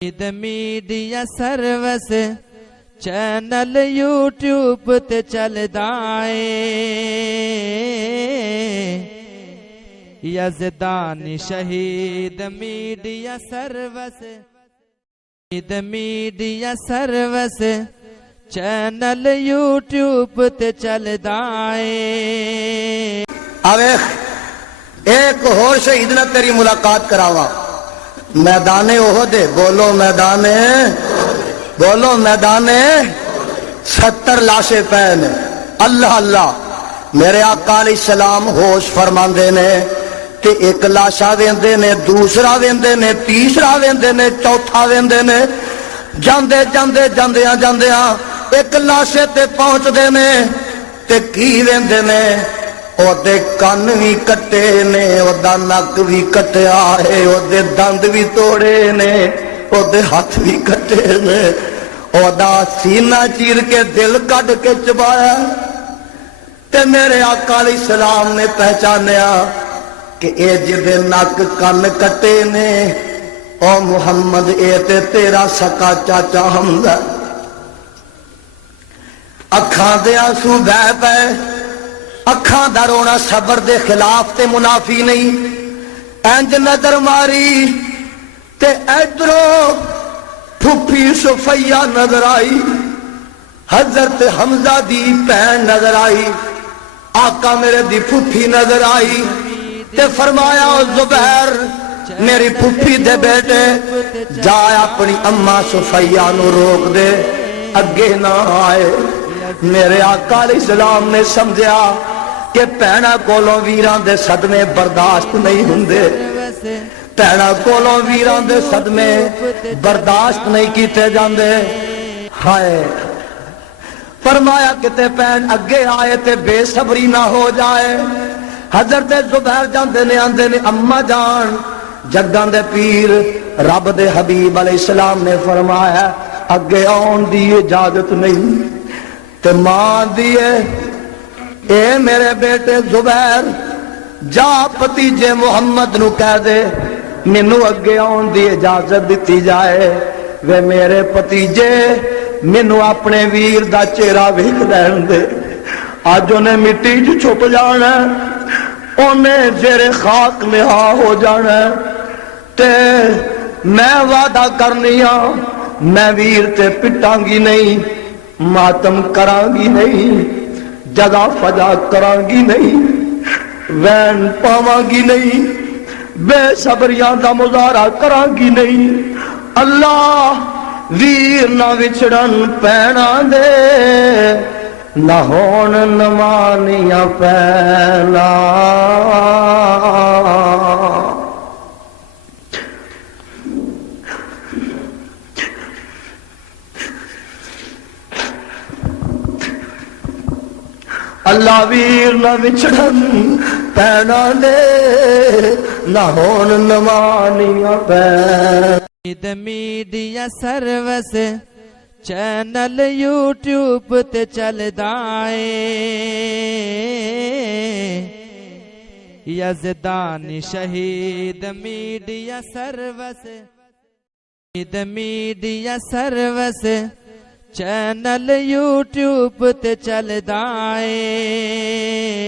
میڈیا سروس چینل یوٹیوب تے چلدا اے یزدانی شہید میڈیا سروس چینل یوٹیوب تے چلدا اے آویخ ایک اور شہید نہ تیری ملاقات کراواں میدان احد بولو میدان 70 لاشیں پین اللہ اللہ میرے آقا علیہ السلام ہوش فرماندے نے کہ ایک لاشا ویندے نے دوسرا ویندے نے تیسرا ویندے نے چوتھا ویندے نے جاندیاں ایک لاشے تے پہنچ دے نے تے کی ویندے نے او دے کان بھی کٹے نے او دا نک بھی کٹیا ہے او دے دند بھی توڑے نے او دے ہاتھ بھی کٹے نے او دا سینہ چیر کے دل کٹ کے چبایا تے میرے آقا علیہ السلام نے پہچانیا کہ اے جدے نک کان کٹے نے او محمد اے تے تیرا سکا چاچا حمزہ اکھاں دے آنسو بہ پے اکھاں دا رونا صبر دے خلاف تے منافی نہیں انج نظر ماری تے ادھروں پھپھی صفیہ نظر آئی حضرت حمزہ دی بہن نظر آئی آقا میرے دی پھپھی نظر آئی تے فرمایا او زبیر میری پھپھی دے بیٹے جا اپنی اماں صفیہ نو روک دے اگے نہ آئے میرے آقا علیہ السلام نے سمجھا کہ پہنا کولوں ویران دے صدمے برداشت نہیں ہوندے پہنا کولوں ویران دے صدمے برداشت نہیں کیتے جاندے ہائے فرمایا کہ تے پہن اگے آئے تے بے صبری نہ ہو جائے حضرت زبیر جاندے نے آندے نے اماں جان جگان دے پیر رب دے حبیب علیہ السلام نے فرمایا اگے آن دی اجازت نہیں تے ماں دیئے اے میرے بیٹے زبیر جا پتیجے محمد نو کہہ دے مینو اگے آن دی اجازت دیتی جائے وے میرے پتیجے مینو اپنے ویر دا چہرہ ویکھ دین دے آج انہیں مٹی جو چھپ جانا انہیں زیر خاک نہا ہو جانا تے میں وعدہ کرنیا میں ویر تے پٹانگی نہیں ماتم کرانگی نہیں جگہ فجا کرانگی نہیں وین پاوانگی نہیں بے صبریاں دا مظاہرہ کرانگی نہیں اللہ ویر نہ وچڑن پینا دے نہ ہون نمانیاں پینا اللہ ویر نہ وچڑن پینا دے نہ ہون نمانیاں پینا میڈیا سروس چینل یوٹیوب تے چلدا اے یزدانی شہید میڈیا سروس چینل یوٹیوب تے چلدا اے